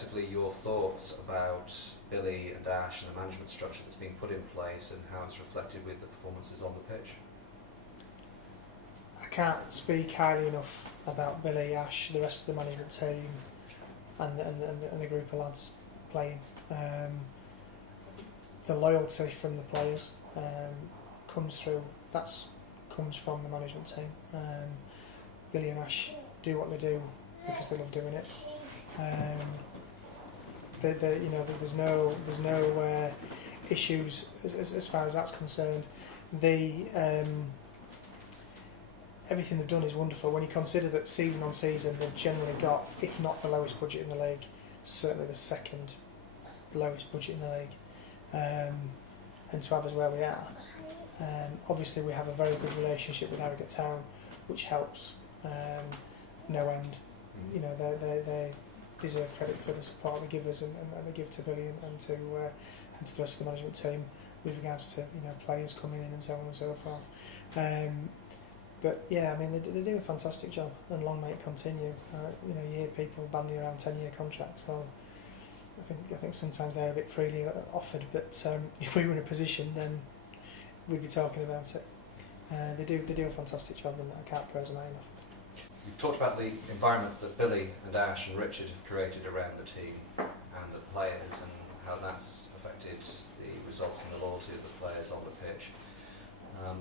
effectively your thoughts about Billy and Ash and the management structure that's being put in place and how it's reflected with the performances on the pitch. I can't speak highly enough about Billy, Ash, the rest of the management team, and the group of lads playing. The loyalty from the players comes from the management team. Billy and Ash do what they do because they love doing it. There's no issues as far as that's concerned. Everything they've done is wonderful. When you consider that season on season they've generally got, if not the lowest budget in the league, certainly the second lowest budget in the league, and to have us where we are. Obviously we have a very good relationship with Harrogate Town, which helps no end. You know, they deserve credit for the support they give us and they give to Billy and to the rest of the management team with regards to players coming in and so on and so forth. But yeah, I mean they do a fantastic job, and long may it continue. You hear people banding around 10-year contracts. Well, I think sometimes they're a bit freely offered, but if we were in a position, then we'd be talking about it. They do a fantastic job, and I can't praise them enough. You've talked about the environment that Billy and Ash and Richard have created around the team and the players, and how that's affected the results and the loyalty of the players on the pitch.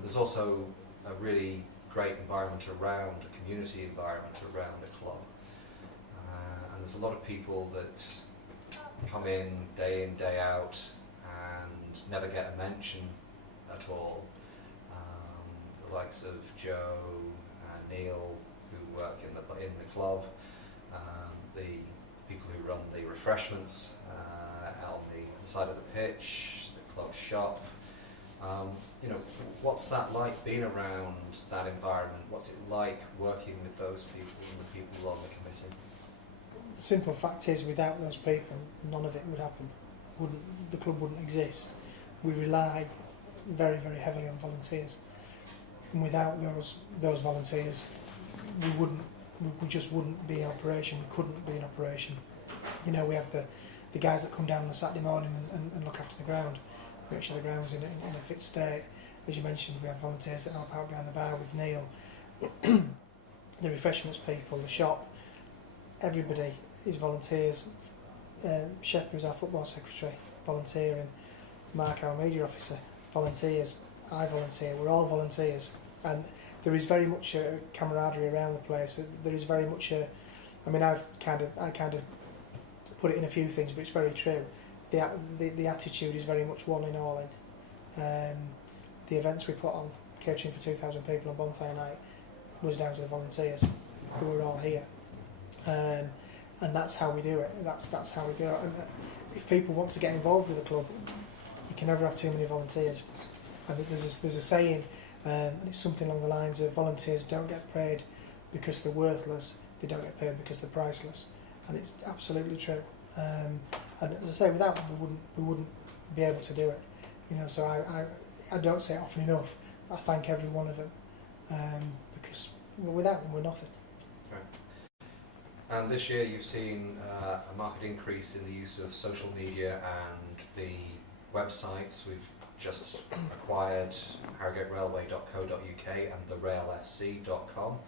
There's also a really great environment around, a community environment around the club. And there's a lot of people that come in, day out, and never get a mention at all. The likes of Joe and Neil, who work in the club, the people who run the refreshments on the side of the pitch, the club shop. What's that like, being around that environment? What's it like working with those people and the people on the committee? The simple fact is, without those people, none of it would happen. The club wouldn't exist. We rely very, very heavily on volunteers, and without those volunteers, we just wouldn't be in operation. We couldn't be in operation. We have the guys that come down on a Saturday morning and look after the ground, make sure the ground's in a fit state. As you mentioned, we have volunteers that help out behind the bar with Neil, the refreshments people, the shop. Everybody is volunteers. Shep, who's our football secretary, volunteering. Mark, our media officer, volunteers. I volunteer. We're all volunteers, and there is very much a camaraderie around the place. There is very much I kind of put it in a few things, but it's very true. The attitude is very much one in all in. The events we put on, catering for 2,000 people on Bonfire Night, was down to the volunteers who were all here. And that's how we do it. That's how we go. And if people want to get involved with the club, you can never have too many volunteers. And there's a saying, and it's something along the lines of, volunteers don't get paid because they're worthless, they don't get paid because they're priceless. And it's absolutely true. And as I say, without them we wouldn't be able to do it. So I don't say it often enough, but I thank every one of them, because without them we're nothing. Right. And this year you've seen a marked increase in the use of social media and the websites. We've just acquired harrogaterailway.co.uk and therailfc.com.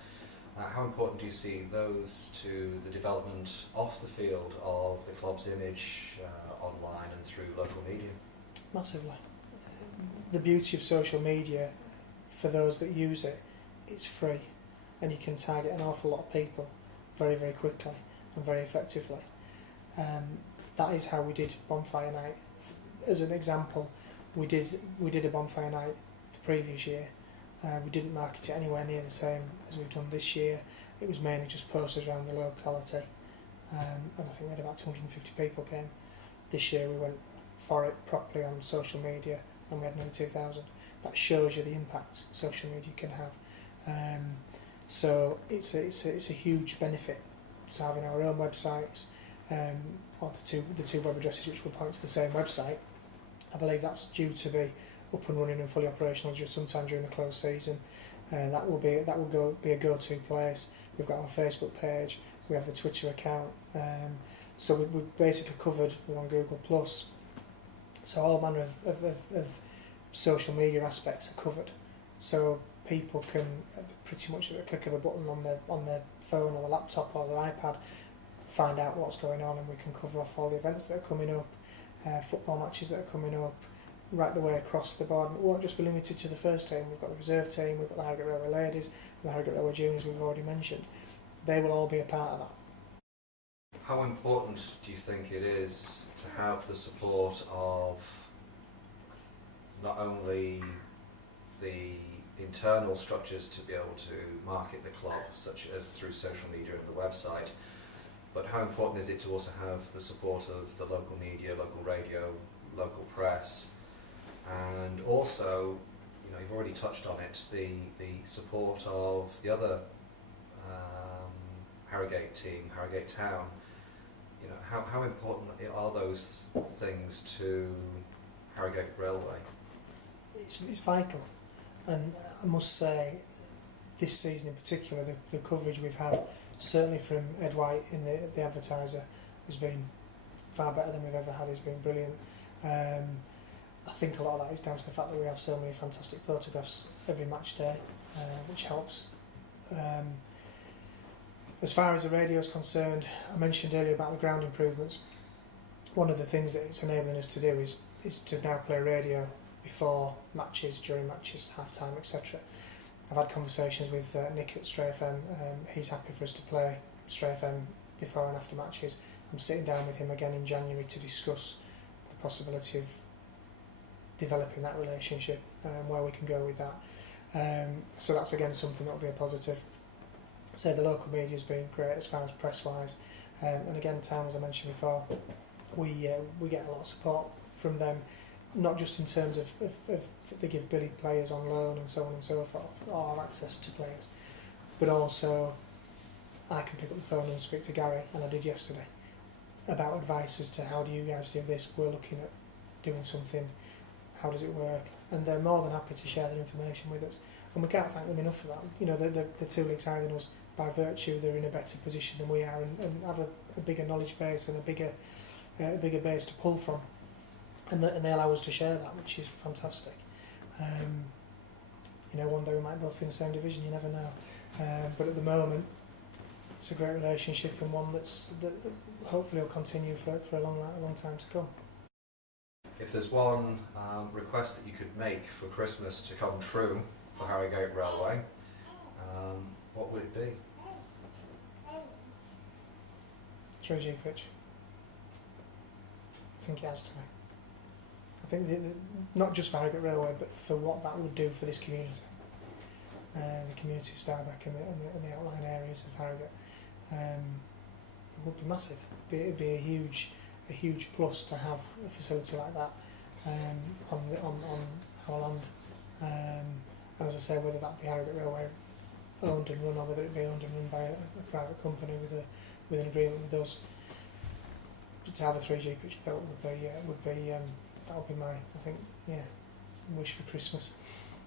How important do you see those to the development off the field of the club's image online and through local media? Massively. The beauty of social media, for those that use it, it's free, and you can target an awful lot of people very, very quickly and very effectively. That is how we did Bonfire Night. As an example, we did a Bonfire Night the previous year. We didn't market it anywhere near the same as we've done this year. It was mainly just posters around the locality, and I think we had about 250 people came. This year we went for it properly on social media, and we had nearly 2,000. That shows you the impact social media can have. So it's a huge benefit to having our own websites, or the two web addresses which will point to the same website. I believe that's due to be up and running and fully operational just sometime during the close season. That will be a go-to place. We've got our Facebook page, we have the Twitter account. So we've basically covered, we're on Google Plus, so all manner of social media aspects are covered. So people can pretty much at the click of a button on their phone or the laptop or their iPad find out what's going on, and we can cover off all the events that are coming up, football matches that are coming up, right the way across the board. And it won't just be limited to the first team. We've got the reserve team, we've got the Harrogate Railway ladies, and the Harrogate Railway juniors we've already mentioned. They will all be a part of that. How important do you think it is to have the support of not only the internal structures to be able to market the club, such as through social media and the website, but how important is it to also have the support of the local media, local radio, local press, and also, you know, you've already touched on it, the support of the other Harrogate team, Harrogate Town. You know, how important are those things to Harrogate Railway? It's vital, and I must say, this season in particular, the coverage we've had, certainly from Ed White in the Advertiser, has been far better than we've ever had. It's been brilliant. I think a lot of that is down to the fact that we have so many fantastic photographs every match day, which helps. As far as the radio is concerned, I mentioned earlier about the ground improvements. One of the things that it's enabling us to do is to now play radio before matches, during matches, half-time, etc. I've had conversations with Nick at Stray FM. He's happy for us to play Stray FM before and after matches. I'm sitting down with him again in January to discuss the possibility of developing that relationship and where we can go with that. So that's again something that will be a positive. So the local media has been great as far as press-wise, and again, Town, as I mentioned before, we get a lot of support from them, not just in terms of they give Billy players on loan and so on and so forth, or access to players, but also I can pick up the phone and speak to Gary, and I did yesterday, about advice as to how do you guys do this, we're looking at doing something, how does it work, and they're more than happy to share their information with us, and we can't thank them enough for that. You know, they're 2 leagues higher than us. By virtue, they're in a better position than we are, and have a bigger knowledge base and a bigger base to pull from, and they allow us to share that, which is fantastic. You know, one day we might both be in the same division, you never know. But at the moment, it's a great relationship, and one that hopefully will continue for a long time to come. If there's one request that you could make for Christmas to come true for Harrogate Railway, what would it be? 3G pitch. I think it has to be. I think not just for Harrogate Railway, but for what that would do for this community, the community of Starbeck and the outlying areas of Harrogate. It would be massive. It'd be a huge plus to have a facility like that on our land. And as I say, whether that be Harrogate Railway owned and run, or whether it be owned and run by a private company with an agreement with us, to have a 3G pitch built that would be my, I think, wish for Christmas.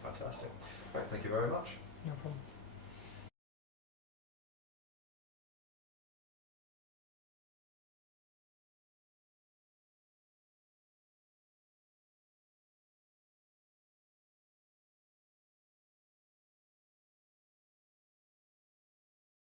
Fantastic. Right, thank you very much. No problem.